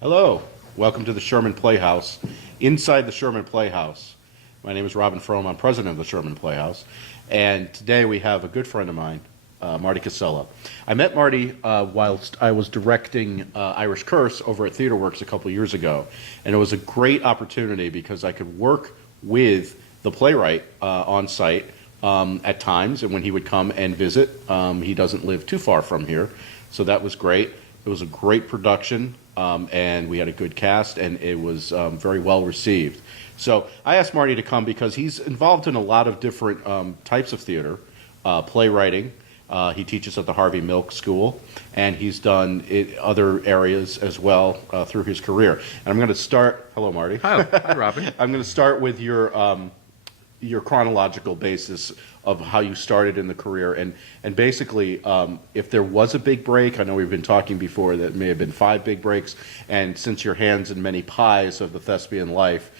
Hello, welcome to the Sherman Playhouse. Inside the Sherman Playhouse, my name is Robin Fromm. I'm president of the Sherman Playhouse, and today we have a good friend of mine, Marty Casella. I met Marty whilst I was directing Irish Curse over at TheaterWorks a couple years ago, and it was a great opportunity because I could work with the playwright on site at times, and when he would come and visit. He doesn't live too far from here, so that was great. It was a great production, and we had a good cast, and it was very well received. So I asked Marty to come because he's involved in a lot of different types of theater, playwriting. He teaches at the Harvey Milk School, and he's done other areas as well through his career. And I'm going to start. Hello, Marty. Hi, Robin. I'm going to start with your chronological basis of how you started in the career, and basically, if there was a big break, I know we've been talking before that may have been 5 big breaks, and since your hands in many pies of the thespian life,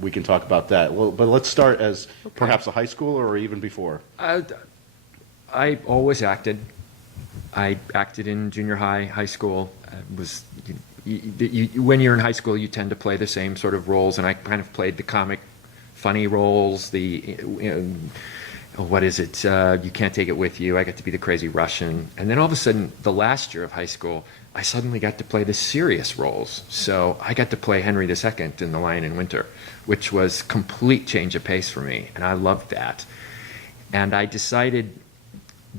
we can talk about that. Well, but let's start as perhaps a high school or even before. I always acted. I acted in junior high, high school. When you're in high school, you tend to play the same sort of roles, and I kind of played the comic, funny roles. What is it? You Can't Take It With You. I got to be the crazy Russian. And then all of a sudden, the last year of high school, I suddenly got to play the serious roles. So I got to play Henry II in The Lion in Winter, which was complete change of pace for me. And I loved that. And I decided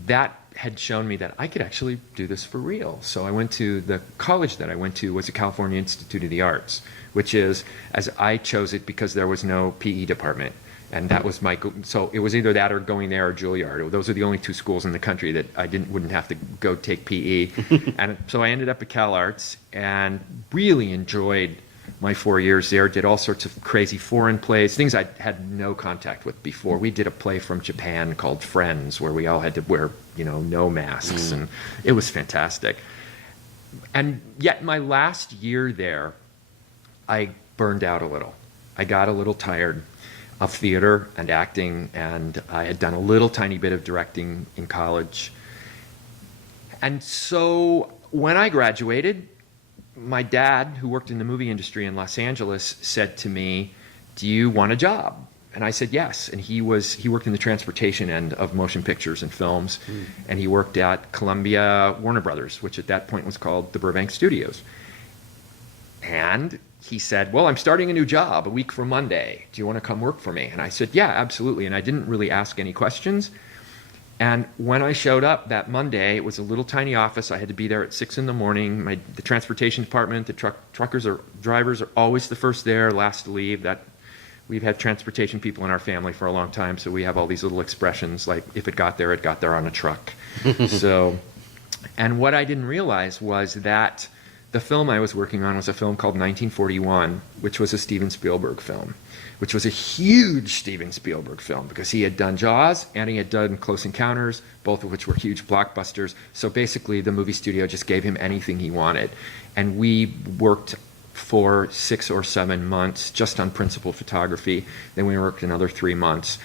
that had shown me that I could actually do this for real. So I went to the college that I went to was the California Institute of the Arts, which is, as I chose it because there was no PE department. And that was so it was either that or going there or Juilliard. Those are the only 2 schools in the country that I wouldn't have to go take PE. And so I ended up at Cal Arts and really enjoyed my 4 years there. Did all sorts of crazy foreign plays, things I had no contact with before. We did a play from Japan called Friends, where we all had to wear, no masks, and it was fantastic. And yet my last year there, I burned out a little. I got a little tired of theater and acting, and I had done a little tiny bit of directing in college. And so when I graduated, my dad, who worked in the movie industry in Los Angeles, said to me, "Do you want a job?" And I said yes. And he worked in the transportation end of motion pictures and films, and he worked at Columbia Warner Brothers, which at that point was called the Burbank Studios. And he said, "Well, I'm starting a new job a week from Monday. Do you want to come work for me?" And I said, "Yeah, absolutely." And I didn't really ask any questions. And when I showed up that Monday, it was a little tiny office. I had to be there at 6 in the morning. The transportation department, the truckers or drivers are always the first there, last to leave. We've had transportation people in our family for a long time, so we have all these little expressions like, if it got there on a truck. And what I didn't realize was that the film I was working on was a film called 1941, which was a Steven Spielberg film, which was a huge Steven Spielberg film because he had done Jaws and he had done Close Encounters, both of which were huge blockbusters. So basically the movie studio just gave him anything he wanted. And we worked for 6 or 7 months just on principal photography. Then we worked another 3 months.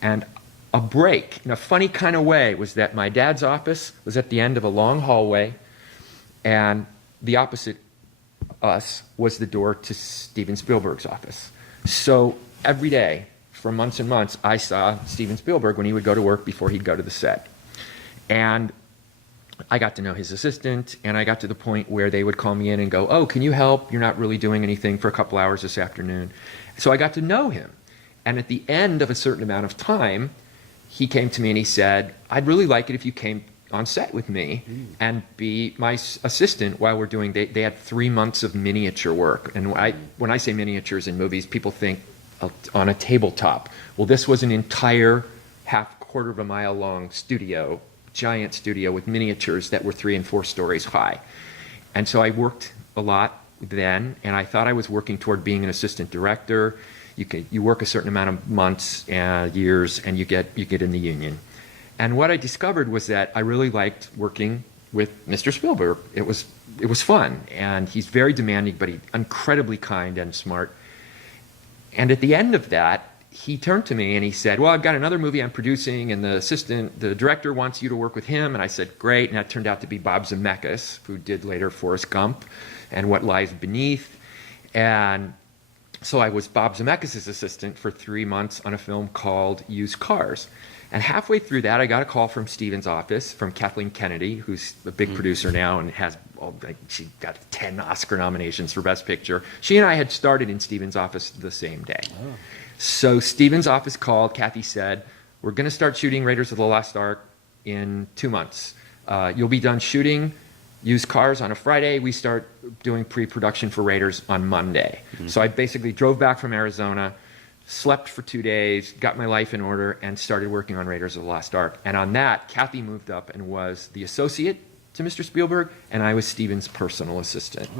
And a break, in a funny kind of way, was that my dad's office was at the end of a long hallway, and the opposite us was the door to Steven Spielberg's office. So every day, for months and months, I saw Steven Spielberg when he would go to work before he'd go to the set. And I got to know his assistant, and I got to the point where they would call me in and go, "Oh, can you help? You're not really doing anything for a couple hours this afternoon." So I got to know him. And at the end of a certain amount of time, he came to me and he said, "I'd really like it if you came on set with me and be my assistant while we're doing." They had 3 months of miniature work. And when I say miniatures in movies, people think on a tabletop. Well, this was an entire quarter of a mile long studio, giant studio with miniatures that were 3 and 4 stories high. And so I worked a lot then, and I thought I was working toward being an assistant director. You work a certain amount of months, years, and you get in the union. And what I discovered was that I really liked working with Mr. Spielberg. It was fun, and he's very demanding, but he's incredibly kind and smart. And at the end of that, he turned to me and he said, well, I've got another movie I'm producing, and the director wants you to work with him. And I said, great. And that turned out to be Bob Zemeckis, who did later Forrest Gump and What Lies Beneath. And so I was Bob Zemeckis' assistant for 3 months on a film called Used Cars. And halfway through that, I got a call from Steven's office, from Kathleen Kennedy, who's a big producer now and has, she got 10 Oscar nominations for Best Picture. She and I had started in Steven's office the same day. Oh. So Steven's office called. Kathy said, we're going to start shooting Raiders of the Lost Ark in 2 months. You'll be done shooting Used Cars on a Friday. We start doing pre-production for Raiders on Monday. Mm-hmm. So I basically drove back from Arizona, slept for 2 days, got my life in order, and started working on Raiders of the Lost Ark. And on that, Kathy moved up and was the associate to Mr. Spielberg, and I was Steven's personal assistant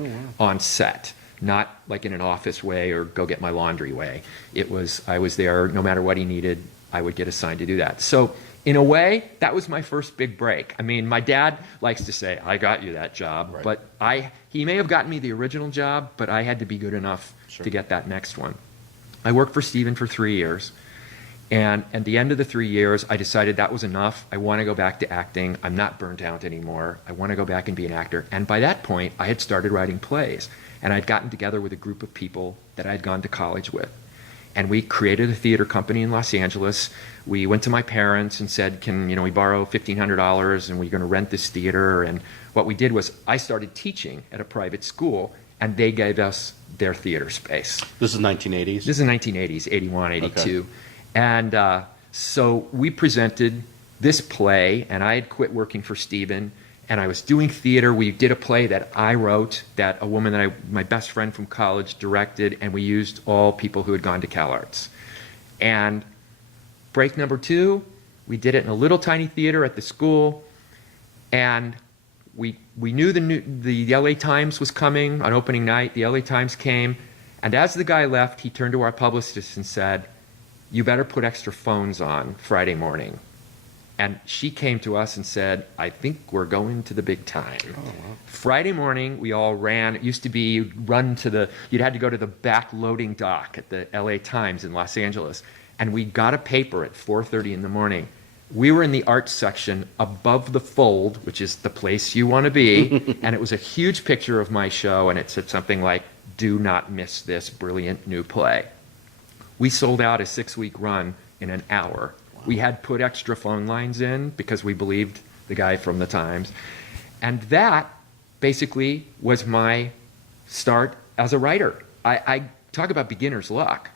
on set. Not like in an office way or go get my laundry way. I was there no matter what he needed, I would get assigned to do that. So in a way, that was my first big break. I mean, my dad likes to say, I got you that job, right. But he may have gotten me the original job, but I had to be good enough to get that next one. I worked for Steven for 3 years, and at the end of the 3 years, I decided that was enough. I want to go back to acting. I'm not burnt out anymore. I want to go back and be an actor. And by that point, I had started writing plays, and I'd gotten together with a group of people that I'd gone to college with. And we created a theater company in Los Angeles. We went to my parents and said, can we borrow $1,500 and we're going to rent this theater? And what we did was I started teaching at a private school, and they gave us their theater space. This is 1980s? This is 1980s, 81, 82. Okay. And so we presented this play, and I had quit working for Steven, and I was doing theater. We did a play that I wrote, that a woman that my best friend from college directed, and we used all people who had gone to Cal-Arts. And break number 2, we did it in a little tiny theater at the school, and we knew the LA Times was coming on opening night. The LA Times came, and as the guy left, he turned to our publicist and said, you better put extra phones on Friday morning. And she came to us and said, I think we're going to the big time. Oh, wow. Friday morning, we all ran. It used to be you'd had to go to the back loading dock at the LA Times in Los Angeles. And we got a paper at 4:30 in the morning. We were in the arts section above the fold, which is the place you want to be. And it was a huge picture of my show, and it said something like, do not miss this brilliant new play. We sold out a 6-week run in an hour. We had put extra phone lines in because we believed the guy from the Times. And that basically was my start as a writer. I talk about beginner's luck.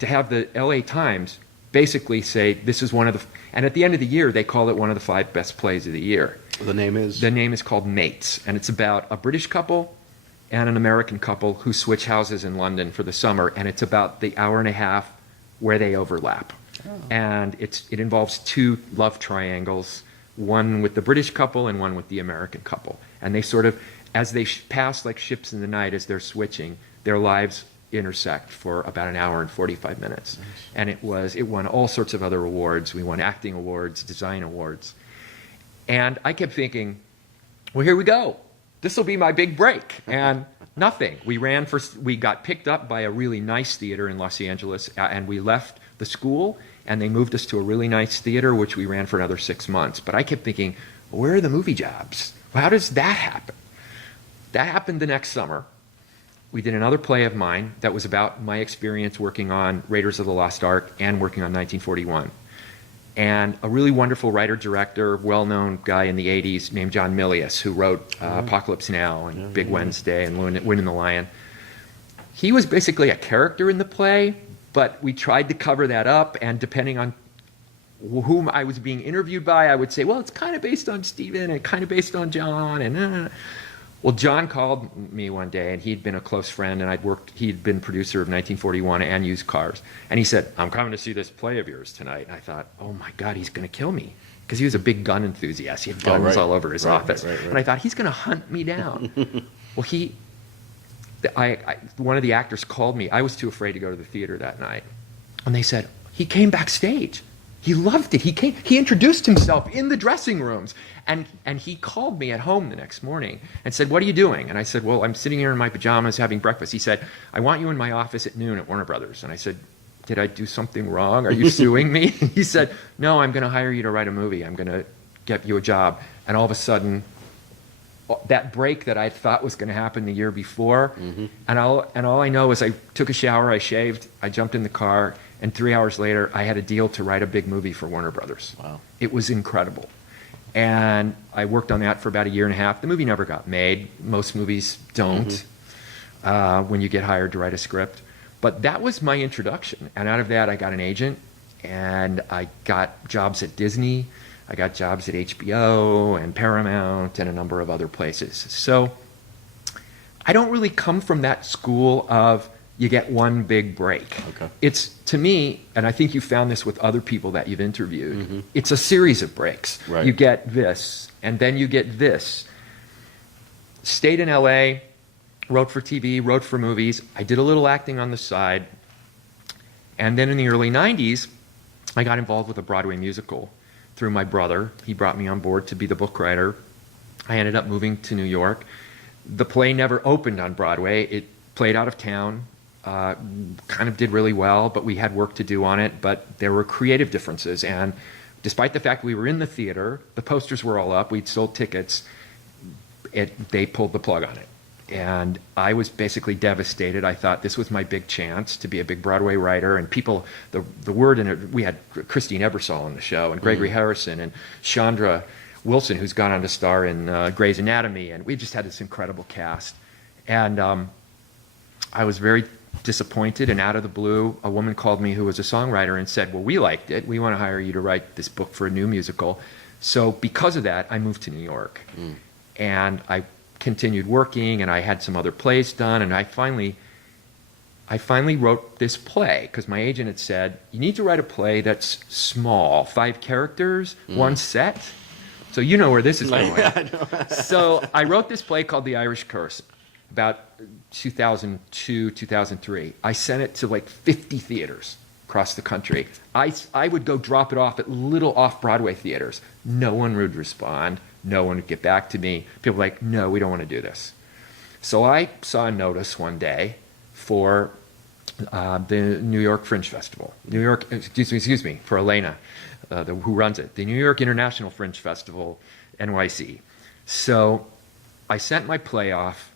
To have the LA Times basically say this is one of the, and at the end of the year they call it one of the 5 best plays of the year. The name is? The name is called Mates, and it's about a British couple and an American couple who switch houses in London for the summer, and it's about the hour and a half where they overlap. Oh. And it involves 2 love triangles, one with the British couple and one with the American couple. And they sort of, as they pass like ships in the night as they're switching, their lives intersect for about an hour and 45 minutes. Nice. And it won all sorts of other awards. We won acting awards, design awards. And I kept thinking, well, here we go. This will be my big break. And nothing. We got picked up by a really nice theater in Los Angeles, and we left the school, and they moved us to a really nice theater, which we ran for another 6 months. But I kept thinking, well, where are the movie jobs? Well, how does that happen? That happened the next summer. We did another play of mine that was about my experience working on Raiders of the Lost Ark and working on 1941. And a really wonderful writer-director, well-known guy in the 80s named John Milius, who wrote Apocalypse Now and Big Wednesday and Winning the Lion. He was basically a character in the play, but we tried to cover that up, and depending on whom I was being interviewed by, I would say, well, it's kind of based on Stephen and kind of based on John. And Well, John called me one day, and he'd been a close friend, and he'd been producer of 1941 and Used Cars. And he said, I'm coming to see this play of yours tonight. And I thought, oh my God, he's going to kill me. Because he was a big gun enthusiast. He had guns all over his office. Right. And I thought, he's going to hunt me down. Well, one of the actors called me. I was too afraid to go to the theater that night. And they said, he came backstage. He loved it. He introduced himself in the dressing rooms. And he called me at home the next morning and said, what are you doing? And I said, well, I'm sitting here in my pajamas having breakfast. He said, I want you in my office at noon at Warner Brothers. And I said, did I do something wrong? Are you suing me? He said, no, I'm going to hire you to write a movie. I'm going to get you a job. And all of a sudden, that break that I thought was going to happen the year before, and all I know is I took a shower, I shaved, I jumped in the car, and 3 hours later, I had a deal to write a big movie for Warner Brothers. Wow. It was incredible. And I worked on that for about a year and a half. The movie never got made. Most movies don't when you get hired to write a script. But that was my introduction. And out of that, I got an agent, and I got jobs at Disney. I got jobs at HBO and Paramount and a number of other places. So I don't really come from that school of you get one big break. Okay. It's, to me, and I think you found this with other people that you've interviewed, it's a series of breaks. Right. You get this, and then you get this. Stayed in LA, wrote for TV, wrote for movies. I did a little acting on the side. And then in the early 90s, I got involved with a Broadway musical through my brother. He brought me on board to be the book writer. I ended up moving to New York. The play never opened on Broadway. It played out of town, kind of did really well, but we had work to do on it. But there were creative differences. And despite the fact we were in the theater, the posters were all up, we'd sold tickets, they pulled the plug on it. And I was basically devastated. I thought this was my big chance to be a big Broadway writer. And people, the word in it, we had Christine Ebersol on the show, and Gregory Harrison, and Chandra Wilson, who's gone on to star in Grey's Anatomy. And we just had this incredible cast. And I was very disappointed, and out of the blue, a woman called me who was a songwriter and said, well, we liked it. We want to hire you to write this book for a new musical. So because of that, I moved to New York. And I continued working, and I had some other plays done, and I finally wrote this play because my agent had said, you need to write a play that's small, 5 characters, 1 set. So you know where this is going. So I wrote this play called The Irish Curse about 2002, 2003. I sent it to like 50 theaters across the country. I would go drop it off at little off-Broadway theaters. No one would respond. No one would get back to me. People were like, no, we don't want to do this. So I saw a notice one day for the New York Fringe Festival. Excuse me, for Elena, who runs it. The New York International Fringe Festival, NYC. So I sent my play off,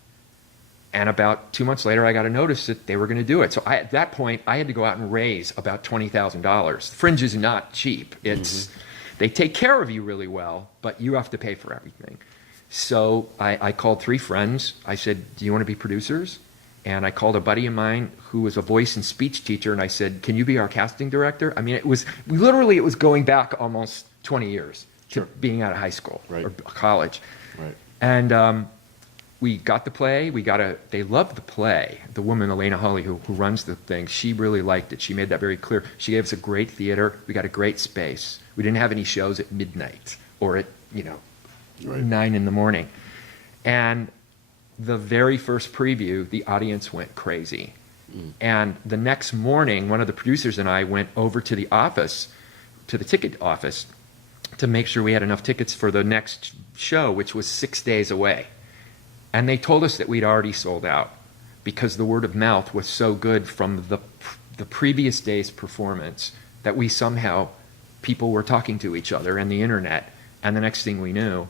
and about 2 months later, I got a notice that they were going to do it. So at that point, I had to go out and raise about $20,000. Fringe is not cheap. It's they take care of you really well, but you have to pay for everything. So I called 3 friends. I said, do you want to be producers? And I called a buddy of mine who was a voice and speech teacher, and I said, can you be our casting director? I mean, it was going back almost 20 years to being out of high school or college. Right. And we got the play. They loved the play. The woman, Elena Hawley, who runs the thing, she really liked it. She made that very clear. She gave us a great theater. We got a great space. We didn't have any shows at midnight or at, 9 in the morning. And the very first preview, the audience went crazy. And the next morning, one of the producers and I went over to the office, to the ticket office, to make sure we had enough tickets for the next show, which was 6 days away. And they told us that we'd already sold out because the word of mouth was so good from the previous day's performance that we somehow, people were talking to each other and the internet, and the next thing we knew,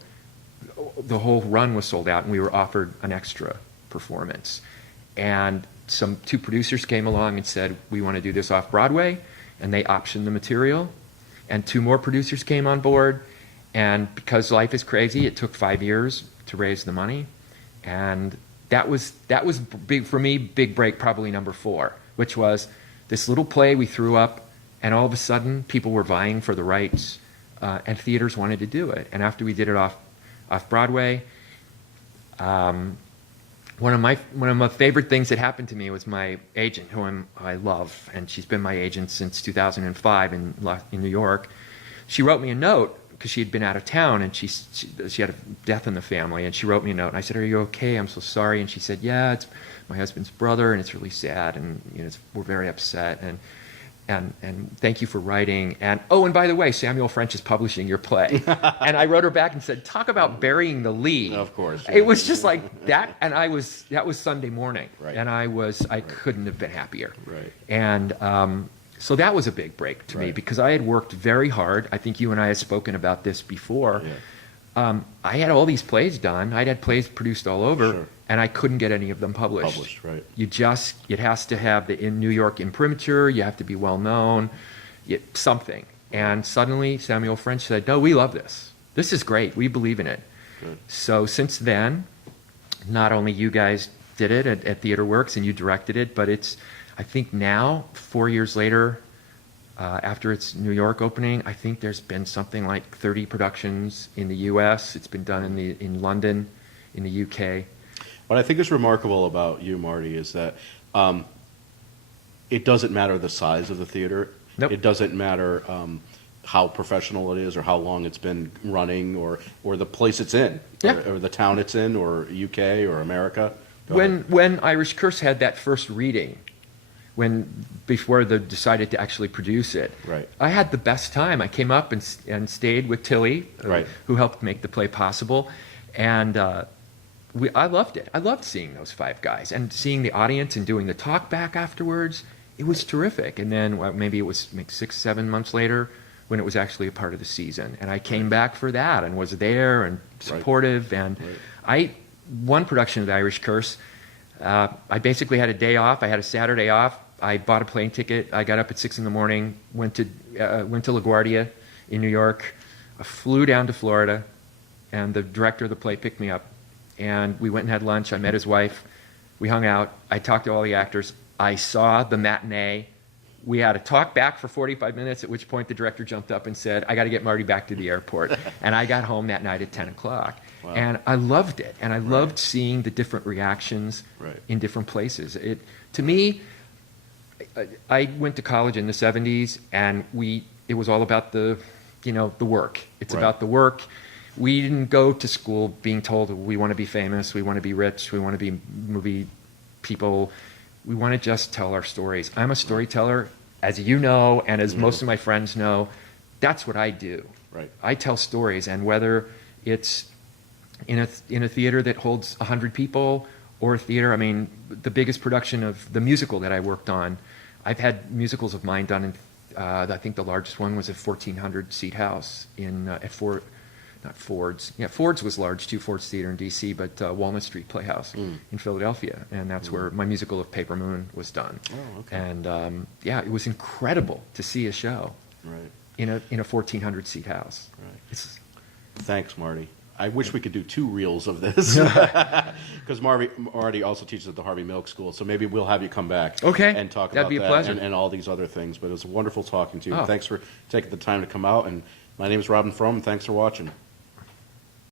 the whole run was sold out and we were offered an extra performance. And 2 producers came along and said, we want to do this off Broadway, and they optioned the material. And 2 more producers came on board, and because life is crazy, it took 5 years to raise the money. And that was big for me, big break, probably number 4, which was this little play we threw up, and all of a sudden people were vying for the rights, and theaters wanted to do it. And after we did it off Broadway, one of my favorite things that happened to me was my agent, who I love, and she's been my agent since 2005 in New York. She wrote me a note because she had been out of town, and she had a death in the family, and she wrote me a note. And I said, are you okay? I'm so sorry. And she said, yeah, it's my husband's brother, and it's really sad, and we're very upset, and thank you for writing. And and by the way, Samuel French is publishing your play. And I wrote her back and said, talk about burying the lead. Of course. Yeah. It was just like that, and that was Sunday morning, Right. and I couldn't have been happier. Right. And So that was a big break to me Right. because I had worked very hard. I think you and I had spoken about this before. Yeah. I had all these plays done. I'd had plays produced all over, Sure. and I couldn't get any of them published. Published, right. It has to have the in New York imprimatur. You have to be well known, something. And suddenly Samuel French said, "No, we love this. This is great. We believe in it." Good. So since then, not only you guys did it at Theater Works and you directed it, but I think now, 4 years later, after its New York opening, I think there's been something like 30 productions in the U.S. It's been done in London, in the U.K. What I think is remarkable about you, Marty, is that it doesn't matter the size of the theater. Nope. It doesn't matter how professional it is or how long it's been running or the place it's in Yeah. or the town it's in or UK or America. Go ahead. When Irish Curse had that first reading, before they decided to actually produce it, Right. I had the best time. I came up and stayed with Tilly, Right. who helped make the play possible, and I loved it. I loved seeing those five guys and seeing the audience and doing the talk back afterwards. It was terrific. And then maybe it was 6-7 months later when it was actually a part of the season, and I came back for that and was there and supportive. And one production of the Irish Curse, I basically had a day off. I had a Saturday off. I bought a plane ticket. I got up at 6 in.the morning, went to LaGuardia in New York. I flew down to Florida, and the director of the play picked me up. And we went and had lunch. I met his wife. We hung out. I talked to all the actors. I saw the matinee. We had a talk back for 45 minutes, at which point the director jumped up and said, "I got to get Marty back to the airport." And I got home that night at 10 o'clock. Wow. And I loved it. And I loved seeing the different reactions Right. in different places. To me, I went to college in the 70s, and it was all about the work. It's Right. about the work. We didn't go to school being told we want to be famous, we want to be rich, we want to be movie people. We want to just tell our stories. I'm a storyteller, as you know, and as most of my friends know. That's what I do. Right. I tell stories, and whether it's in a theater that holds 100 people or a theater, I mean, the biggest production of the musical that I worked on, I've had musicals of mine done in, I think the largest one was a 1,400 seat house not Ford's. Yeah, Ford's was large too, Ford's Theater in D.C., but Walnut Street Playhouse in Philadelphia, and that's where my musical of Paper Moon was done. Oh, okay. And it was incredible to see a show Right. in a 1,400 seat house. Right. It's, Thanks, Marty. I wish we could do 2 reels of this because Marty also teaches at the Harvey Milk School, so maybe we'll have you come back and talk That'd about be a that pleasure. and all these other things. But it was wonderful talking to you. Oh. Thanks for taking the time to come out. And my name is Robin Fromm, and thanks for watching.